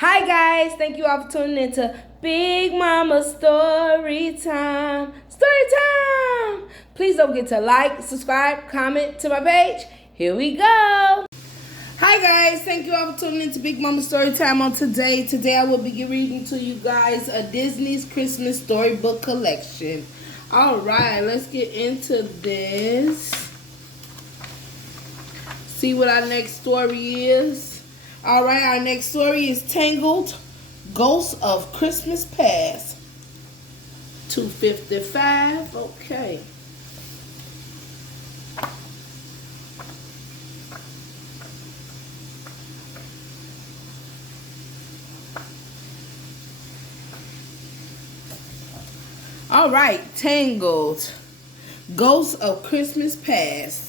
Hi guys, thank you all for tuning into Big Mama Story Time. Story Time! Please don't forget to like, subscribe, comment to my page. Here we go. Hi guys, thank you all for tuning into Big Mama Story Time on today. Today I will be reading to you guys a Disney's Christmas Storybook collection. Alright, let's get into this. See what our next story is. Alright, our next story is Tangled, Ghosts of Christmas Past. 255. Okay. Alright, Tangled, Ghosts of Christmas Past.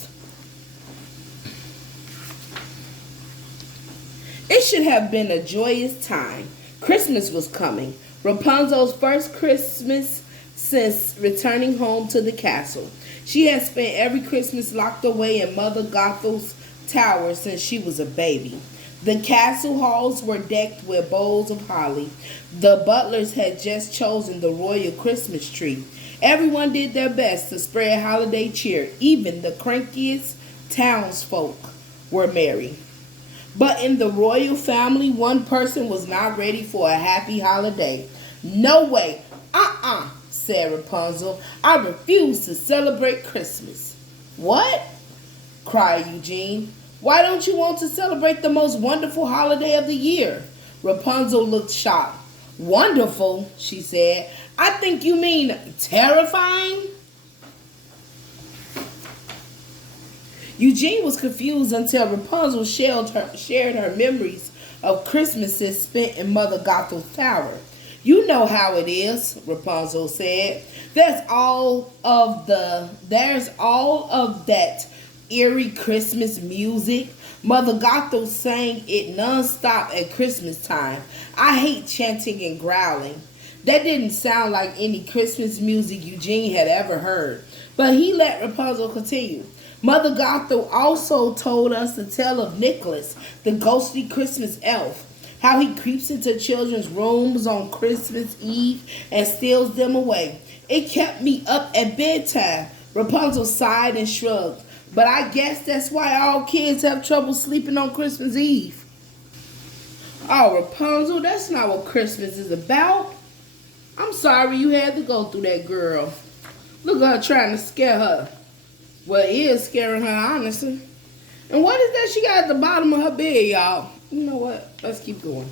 It should have been a joyous time. Christmas was coming. Rapunzel's first Christmas since returning home to the castle. She had spent every Christmas locked away in Mother Gothel's tower since she was a baby. The castle halls were decked with boughs of holly. The butlers had just chosen the royal Christmas tree. Everyone did their best to spread holiday cheer. Even the crankiest townsfolk were merry. But in the royal family, one person was not ready for a happy holiday. No way. Said Rapunzel. I refuse to celebrate Christmas. What? Cried Eugene. Why don't you want to celebrate the most wonderful holiday of the year? Rapunzel looked shocked. Wonderful, she said. I think you mean terrifying? Eugene was confused until Rapunzel shared her memories of Christmases spent in Mother Gothel's tower. You know how it is, Rapunzel said. There's all of that eerie Christmas music. Mother Gothel sang it nonstop at Christmas time. I hate chanting and growling. That didn't sound like any Christmas music Eugene had ever heard. But he let Rapunzel continue. Mother Gothel also told us the tale of Nicholas, the ghostly Christmas elf, how he creeps into children's rooms on Christmas Eve and steals them away. It kept me up at bedtime. Rapunzel sighed and shrugged. But I guess that's why all kids have trouble sleeping on Christmas Eve. Oh, Rapunzel, that's not what Christmas is about. I'm sorry you had to go through that, girl. Look at her trying to scare her. Well, it is scaring her, honestly. And what is that she got at the bottom of her bed, y'all? You know what? Let's keep going.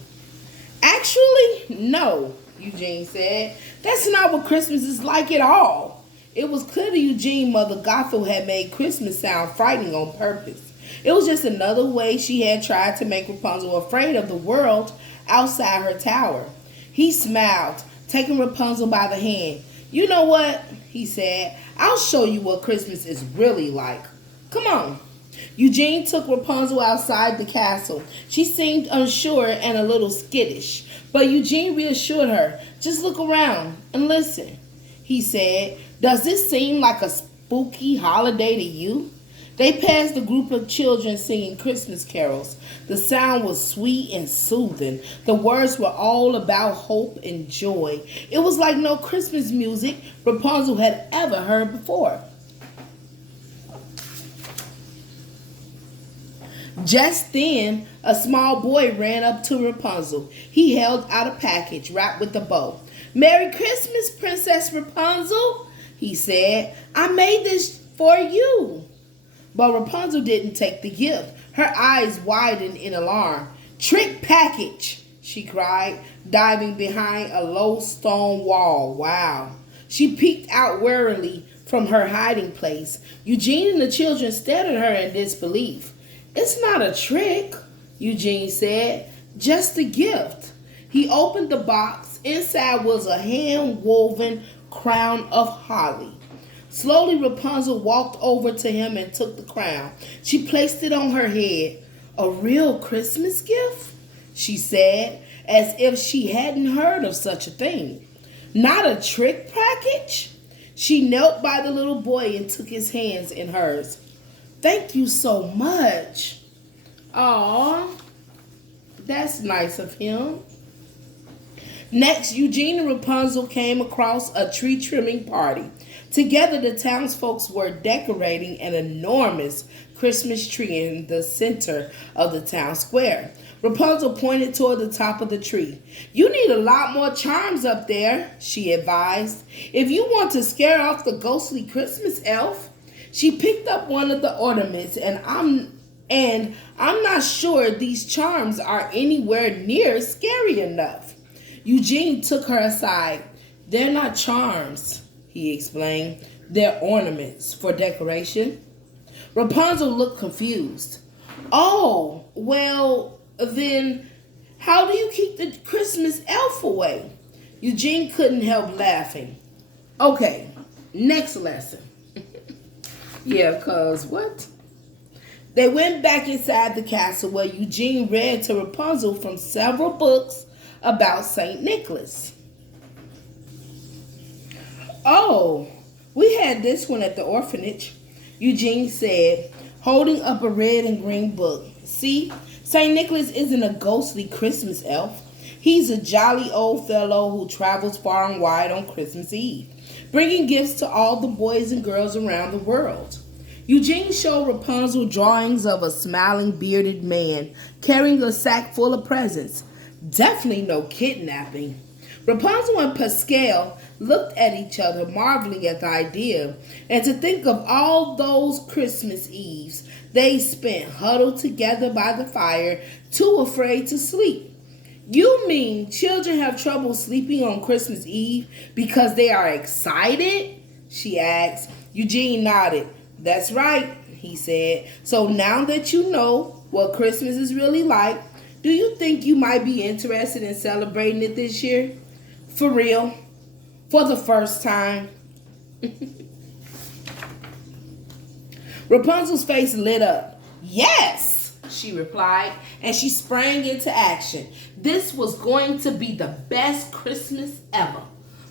Actually, no, Eugene said. That's not what Christmas is like at all. It was clear to Eugene Mother Gothel had made Christmas sound frightening on purpose. It was just another way she had tried to make Rapunzel afraid of the world outside her tower. He smiled, taking Rapunzel by the hand. You know what? He said. I'll show you what Christmas is really like. Come on. Eugene took Rapunzel outside the castle. She seemed unsure and a little skittish, but Eugene reassured her. Just look around and listen, he said. Does this seem like a spooky holiday to you? They passed a group of children singing Christmas carols. The sound was sweet and soothing. The words were all about hope and joy. It was like no Christmas music Rapunzel had ever heard before. Just then, a small boy ran up to Rapunzel. He held out a package wrapped with a bow. Merry Christmas, Princess Rapunzel, he said. I made this for you. But Rapunzel didn't take the gift. Her eyes widened in alarm. Trick package, she cried, diving behind a low stone wall. Wow. She peeked out warily from her hiding place. Eugene and the children stared at her in disbelief. It's not a trick, Eugene said. Just a gift. He opened the box. Inside was a hand-woven crown of holly. Slowly, Rapunzel walked over to him and took the crown. She placed it on her head. A real Christmas gift? She said, as if she hadn't heard of such a thing. Not a trick package? She knelt by the little boy and took his hands in hers. Thank you so much. Aw. That's nice of him. Next, Eugene and Rapunzel came across a tree trimming party. Together, the townsfolk were decorating an enormous Christmas tree in the center of the town square. Rapunzel pointed toward the top of the tree. "You need a lot more charms up there," she advised, "if you want to scare off the ghostly Christmas elf." She picked up one of the ornaments, and I'm not sure these charms are anywhere near scary enough. Eugene took her aside. "They're not charms," he explained. "They're ornaments for decoration." Rapunzel looked confused. "Oh, well, then how do you keep the Christmas elf away?" Eugene couldn't help laughing. "Okay, next lesson." Yeah, cuz what? They went back inside the castle where Eugene read to Rapunzel from several books about St. Nicholas. "Oh, we had this one at the orphanage," Eugene said, holding up a red and green book. "See, St. Nicholas isn't a ghostly Christmas elf. He's a jolly old fellow who travels far and wide on Christmas Eve, bringing gifts to all the boys and girls around the world." Eugene showed Rapunzel drawings of a smiling bearded man carrying a sack full of presents. Definitely no kidnapping. Rapunzel and Pascal looked at each other, marveling at the idea, and to think of all those Christmas Eves they spent huddled together by the fire, too afraid to sleep. "You mean children have trouble sleeping on Christmas Eve because they are excited?" she asked. Eugene nodded. "That's right," he said. "So now that you know what Christmas is really like, do you think you might be interested in celebrating it this year? For real? For the first time?" Rapunzel's face lit up. "Yes," she replied, and she sprang into action. This was going to be the best Christmas ever.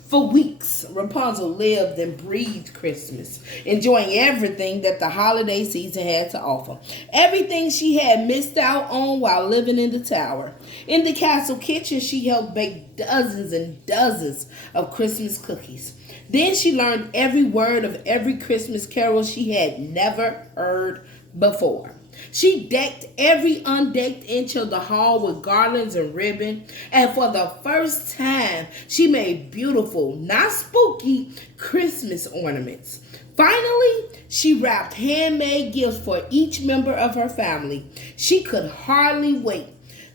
For weeks, Rapunzel lived and breathed Christmas, enjoying everything that the holiday season had to offer. Everything she had missed out on while living in the tower. In the castle kitchen, she helped bake dozens and dozens of Christmas cookies. Then she learned every word of every Christmas carol she had never heard before. She decked every undecked inch of the hall with garlands and ribbon, and for the first time, she made beautiful, not spooky, Christmas ornaments. Finally, she wrapped handmade gifts for each member of her family. She could hardly wait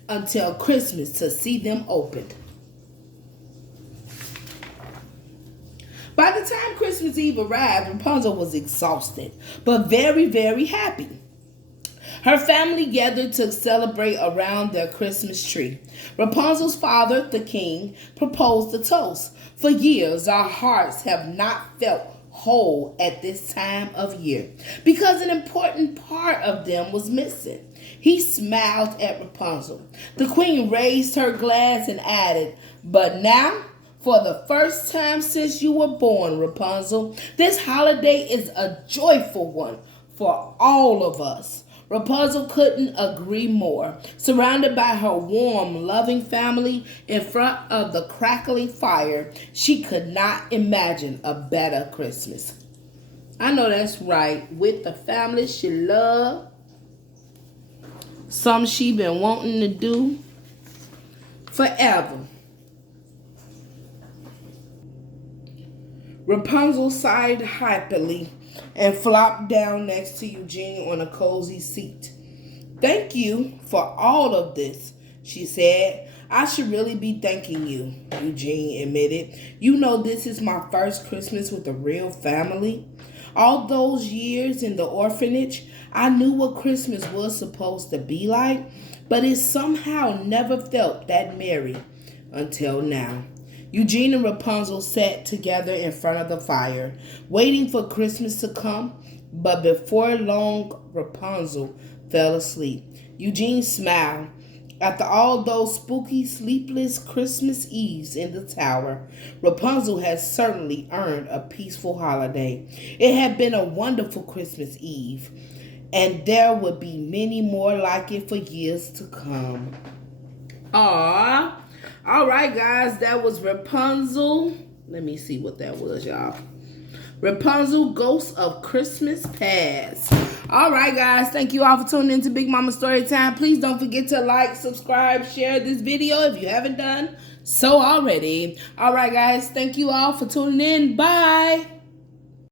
until Christmas to see them opened. By the time Christmas Eve arrived, Rapunzel was exhausted, but very, very happy. Her family gathered to celebrate around their Christmas tree. Rapunzel's father, the king, proposed a toast. "For years, our hearts have not felt whole at this time of year because an important part of them was missing." He smiled at Rapunzel. The queen raised her glass and added, "But now, for the first time since you were born, Rapunzel, this holiday is a joyful one for all of us." Rapunzel couldn't agree more. Surrounded by her warm, loving family in front of the crackling fire, she could not imagine a better Christmas. I know that's right. With the family she loved, something she been wanting to do forever. Rapunzel sighed happily and flopped down next to Eugene on a cozy seat. "Thank you for all of this," she said. "I should really be thanking you," Eugene admitted. "You know, this is my first Christmas with a real family. All those years in the orphanage, I knew what Christmas was supposed to be like, but it somehow never felt that merry until now." Eugene and Rapunzel sat together in front of the fire, waiting for Christmas to come, but before long, Rapunzel fell asleep. Eugene smiled. After all those spooky, sleepless Christmas Eves in the tower, Rapunzel had certainly earned a peaceful holiday. It had been a wonderful Christmas Eve, and there would be many more like it for years to come. Aw. All right, guys, that was Rapunzel. Let me see what that was, y'all. Rapunzel, Ghost of Christmas Past. All right, guys, thank you all for tuning in to Big Mama Storytime. Please don't forget to like, subscribe, share this video if you haven't done so already. All right, guys, thank you all for tuning in. Bye.